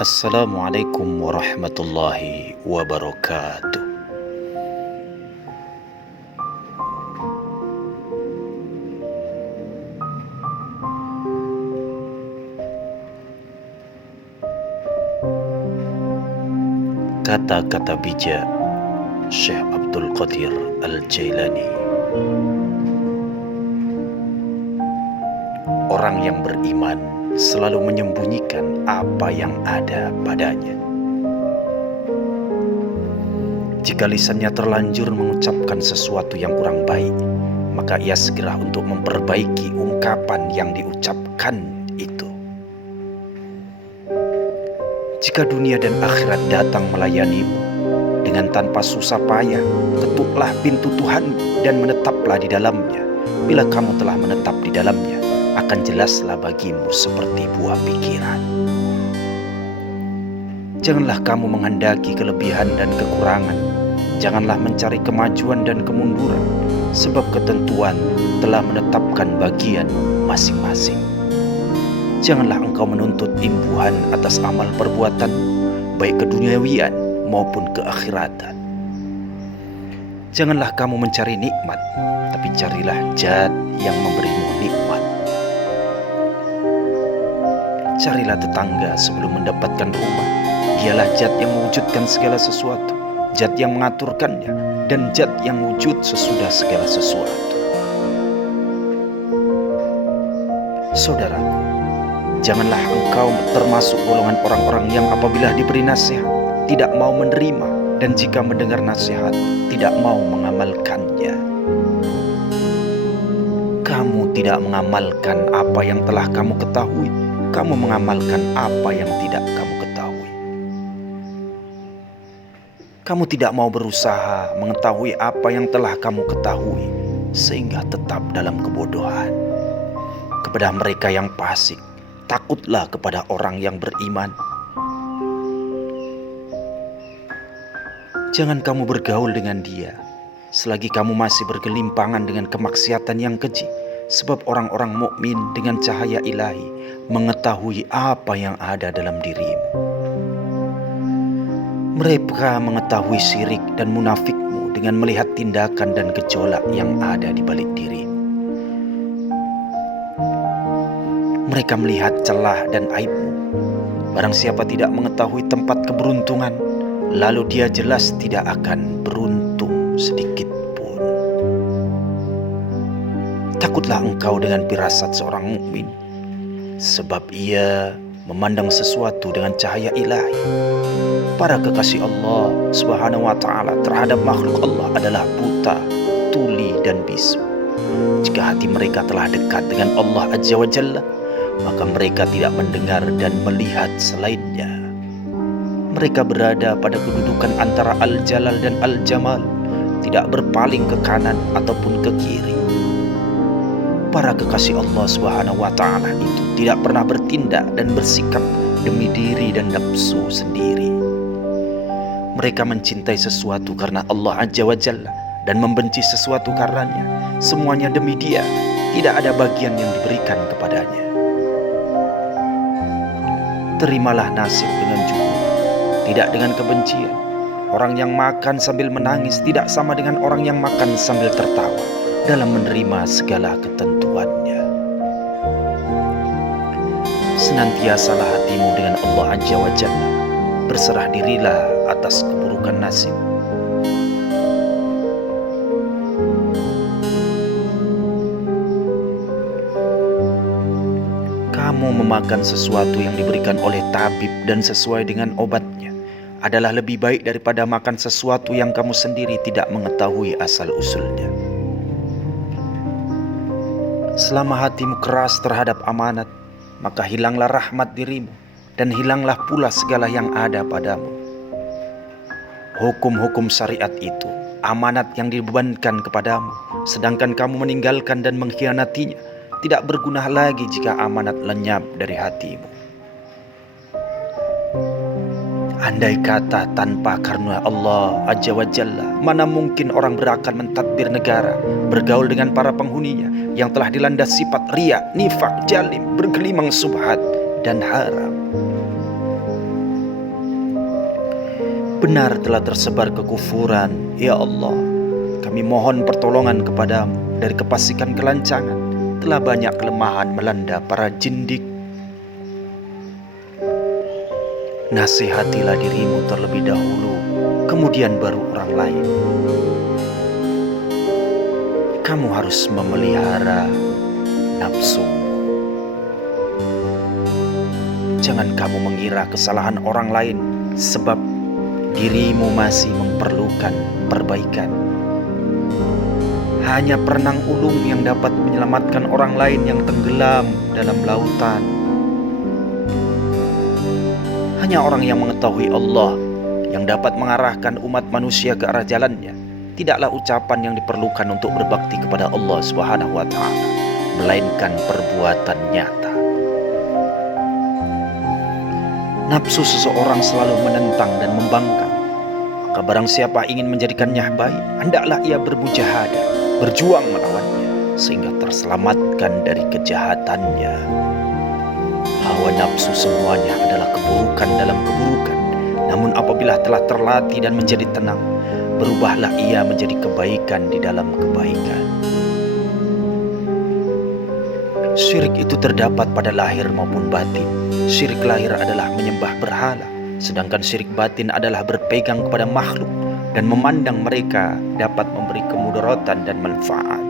Assalamualaikum warahmatullahi wabarakatuh. Kata-kata bijak Syekh Abdul Qadir Al-Jailani. Orang yang beriman selalu menyembunyikan apa yang ada padanya. Jika lisannya terlanjur mengucapkan sesuatu yang kurang baik, maka ia segera untuk memperbaiki ungkapan yang diucapkan itu. Jika dunia dan akhirat datang melayanimu dengan tanpa susah payah, ketuklah pintu Tuhan dan menetaplah di dalamnya. Bila kamu telah menetap di dalamnya, akan jelaslah bagimu seperti buah pikiran. Janganlah kamu menghendaki kelebihan dan kekurangan. Janganlah mencari kemajuan dan kemunduran, sebab ketentuan telah menetapkan bagian masing-masing. Janganlah engkau menuntut imbuhan atas amal perbuatan, baik keduniawian maupun keakhiratan. Janganlah kamu mencari nikmat, tapi carilah Zat yang memberimu nikmat. Carilah tetangga sebelum mendapatkan rumah. Dialah Zat yang mewujudkan segala sesuatu, Zat yang mengaturkannya, dan Zat yang wujud sesudah segala sesuatu. Saudaraku, janganlah engkau termasuk golongan orang-orang yang apabila diberi nasihat tidak mau menerima, dan jika mendengar nasihat tidak mau mengamalkannya. Kamu tidak mengamalkan apa yang telah kamu ketahui, kamu mengamalkan apa yang tidak kamu ketahui. Kamu tidak mau berusaha mengetahui apa yang telah kamu ketahui, sehingga tetap dalam kebodohan. Kepada mereka yang fasik, takutlah kepada orang yang beriman. Jangan kamu bergaul dengan dia selagi kamu masih bergelimpangan dengan kemaksiatan yang keji, sebab orang-orang mukmin dengan cahaya ilahi mengetahui apa yang ada dalam dirimu. Mereka mengetahui syirik dan munafikmu dengan melihat tindakan dan gejolak yang ada di balik dirimu. Mereka melihat celah dan aibmu. Barang siapa tidak mengetahui tempat keberuntungan, lalu dia jelas tidak akan beruntung sedikit pun. Takutlah engkau dengan firasat seorang mukmin, sebab ia memandang sesuatu dengan cahaya ilahi. Para kekasih Allah Subhanahu wa ta'ala terhadap makhluk Allah adalah buta, tuli, dan bisu. Jika hati mereka telah dekat dengan Allah Azza wa Jalla, maka mereka tidak mendengar dan melihat selainnya. Mereka berada pada kedudukan antara Al-Jalal dan Al-Jamal, tidak berpaling ke kanan ataupun ke kiri. Para kekasih Allah Subhanahu wa ta'ala itu tidak pernah bertindak dan bersikap demi diri dan nafsu sendiri. Mereka mencintai sesuatu karena Allah Azza wa Jalla dan membenci sesuatu karenanya. Semuanya demi Dia, tidak ada bagian yang diberikan kepadanya. Terimalah nasib dengan jujur, tidak dengan kebencian. Orang yang makan sambil menangis tidak sama dengan orang yang makan sambil tertawa dalam menerima segala ketentuannya. Senantiasalah hatimu dengan Allah Azza wa Jalla. Berserah dirilah atas keburukan nasib. Kamu memakan sesuatu yang diberikan oleh tabib dan sesuai dengan obatnya adalah lebih baik daripada makan sesuatu yang kamu sendiri tidak mengetahui asal-usulnya. Selama hatimu keras terhadap amanat, maka hilanglah rahmat dirimu dan hilanglah pula segala yang ada padamu. Hukum-hukum syariat itu amanat yang dibebankan kepadamu, sedangkan kamu meninggalkan dan mengkhianatinya, tidak berguna lagi jika amanat lenyap dari hatimu. Andai kata tanpa karunia Allah Azza wa Jalla, mana mungkin orang berakal mentadbir negara, bergaul dengan para penghuninya yang telah dilanda sifat riya, nifak, jalim, bergelimang subhat, dan haram. Benar telah tersebar kekufuran, ya Allah. Kami mohon pertolongan kepadamu dari kefasikan kelancangan. Telah banyak kelemahan melanda para jindik. Nasihatilah dirimu terlebih dahulu, kemudian baru orang lain. Kamu harus memelihara nafsu. Jangan kamu mengira kesalahan orang lain sebab dirimu masih memerlukan perbaikan. Hanya perenang ulung yang dapat menyelamatkan orang lain yang tenggelam dalam lautan. Hanya orang yang mengetahui Allah yang dapat mengarahkan umat manusia ke arah jalannya. Tidaklah ucapan yang diperlukan untuk berbakti kepada Allah Subhanahu wa Ta'ala, melainkan perbuatan nyata. Nafsu seseorang selalu menentang dan membangkang. Maka barang siapa ingin menjadikannya baik, hendaklah ia bermujahadah, berjuang melawannya, sehingga terselamatkan dari kejahatannya. Hawa nafsu semuanya adalah keburukan dalam keburukan. Namun apabila telah terlatih dan menjadi tenang, berubahlah ia menjadi kebaikan di dalam kebaikan. Syirik itu terdapat pada lahir maupun batin. Syirik lahir adalah menyembah berhala, sedangkan syirik batin adalah berpegang kepada makhluk dan memandang mereka dapat memberi kemudaratan dan manfaat.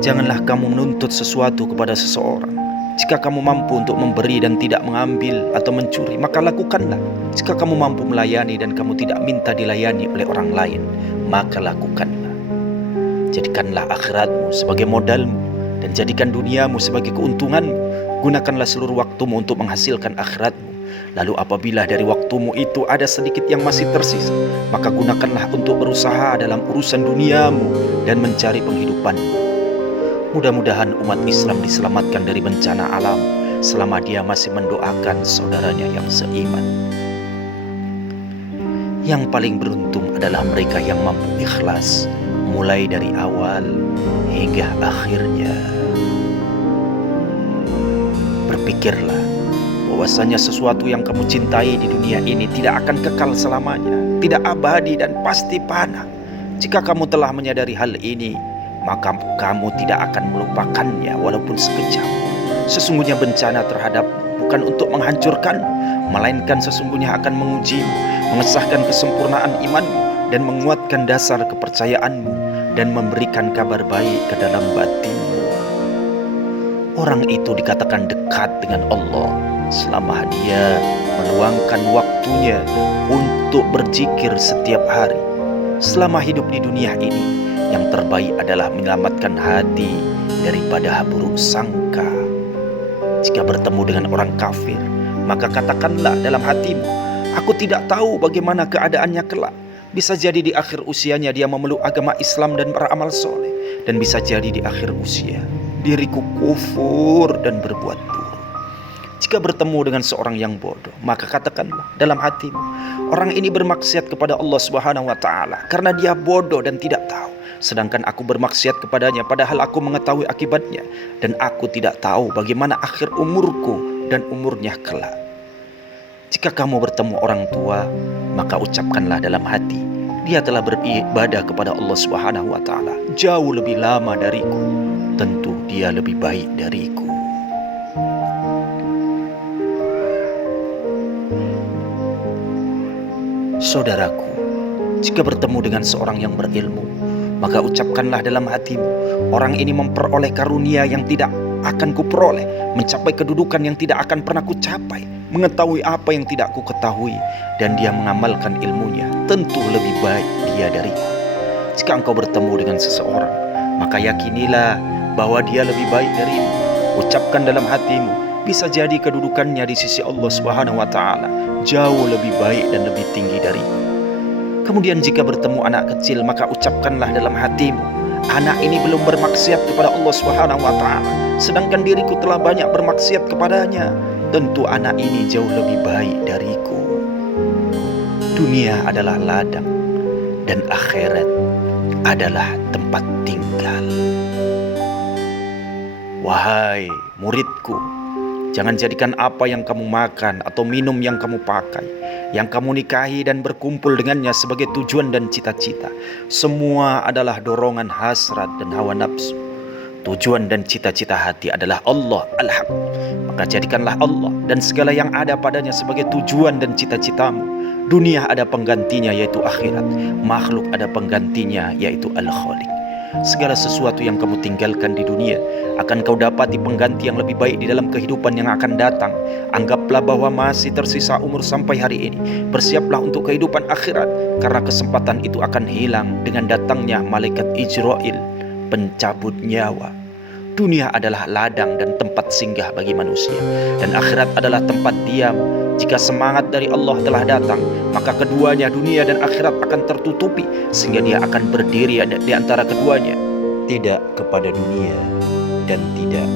Janganlah kamu menuntut sesuatu kepada seseorang. Jika kamu mampu untuk memberi dan tidak mengambil atau mencuri, maka lakukanlah. Jika kamu mampu melayani dan kamu tidak minta dilayani oleh orang lain, maka lakukanlah. Jadikanlah akhiratmu sebagai modalmu dan jadikan duniamu sebagai keuntunganmu. Gunakanlah seluruh waktumu untuk menghasilkan akhiratmu. Lalu apabila dari waktumu itu ada sedikit yang masih tersisa, maka gunakanlah untuk berusaha dalam urusan duniamu dan mencari penghidupanmu. Mudah-mudahan umat Islam diselamatkan dari bencana alam selama dia masih mendoakan saudaranya yang seiman. Yang paling beruntung adalah mereka yang mampu ikhlas mulai dari awal hingga akhirnya. Berpikirlah bahwasanya sesuatu yang kamu cintai di dunia ini tidak akan kekal selamanya, tidak abadi dan pasti panah. Jika kamu telah menyadari hal ini, maka kamu tidak akan melupakannya walaupun sekejap. Sesungguhnya bencana terhadapmu bukan untuk menghancurkanmu, melainkan sesungguhnya akan mengujimu, mengesahkan kesempurnaan imanmu dan menguatkan dasar kepercayaanmu dan memberikan kabar baik ke dalam batinmu. Orang itu dikatakan dekat dengan Allah selama dia meluangkan waktunya untuk berzikir setiap hari. Selama hidup di dunia ini, yang terbaik adalah menyelamatkan hati daripada buruk sangka. Jika bertemu dengan orang kafir, maka katakanlah dalam hatimu, aku tidak tahu bagaimana keadaannya kelak. Bisa jadi di akhir usianya dia memeluk agama Islam dan beramal soleh. Dan bisa jadi di akhir usia diriku kufur dan berbuat buruk. Jika bertemu dengan seorang yang bodoh, maka katakanlah dalam hatimu, orang ini bermaksiat kepada Allah Subhanahu wa Ta'ala karena dia bodoh dan tidak tahu. Sedangkan aku bermaksiat kepadanya padahal aku mengetahui akibatnya, dan aku tidak tahu bagaimana akhir umurku dan umurnya kelak. Jika kamu bertemu orang tua, maka ucapkanlah dalam hati, dia telah beribadah kepada Allah Subhanahu wa Ta'ala jauh lebih lama dariku. Tentu dia lebih baik dariku. Saudaraku, jika bertemu dengan seorang yang berilmu, maka ucapkanlah dalam hatimu, orang ini memperoleh karunia yang tidak akan kuperoleh, mencapai kedudukan yang tidak akan pernah kucapai, mengetahui apa yang tidak ku ketahui, dan dia mengamalkan ilmunya, tentu lebih baik dia dariku. Jika engkau bertemu dengan seseorang, maka yakinilah bahwa dia lebih baik darimu. Ucapkan dalam hatimu, bisa jadi kedudukannya di sisi Allah Subhanahu wa Ta'ala jauh lebih baik dan lebih tinggi dariku. Kemudian jika bertemu anak kecil, maka ucapkanlah dalam hatimu, anak ini belum bermaksiat kepada Allah Subhanahu wa Ta'ala, sedangkan diriku telah banyak bermaksiat kepadanya. Tentu anak ini jauh lebih baik dariku. Dunia adalah ladang dan akhirat adalah tempat tinggal. Wahai muridku, Jangan jadikan apa yang kamu makan atau minum yang kamu pakai, yang kamu nikahi dan berkumpul dengannya sebagai tujuan dan cita-cita. Semua adalah dorongan hasrat dan hawa nafsu. Tujuan dan cita-cita hati adalah Allah Al-Haq. Maka jadikanlah Allah dan segala yang ada padanya sebagai tujuan dan cita-citamu. Dunia ada penggantinya yaitu akhirat. Makhluk ada penggantinya yaitu Al-Khaliq. Segala sesuatu yang kamu tinggalkan di dunia akan kau dapati pengganti yang lebih baik di dalam kehidupan yang akan datang. Anggaplah bahwa masih tersisa umur sampai hari ini. Bersiaplah untuk kehidupan akhirat, karena kesempatan itu akan hilang dengan datangnya malaikat Ijrail, pencabut nyawa. Dunia adalah ladang dan tempat singgah bagi manusia, dan akhirat adalah tempat diam. Jika semangat dari Allah telah datang, maka keduanya, dunia dan akhirat, akan tertutupi sehingga dia akan berdiri di antara keduanya. Tidak kepada dunia dan tidak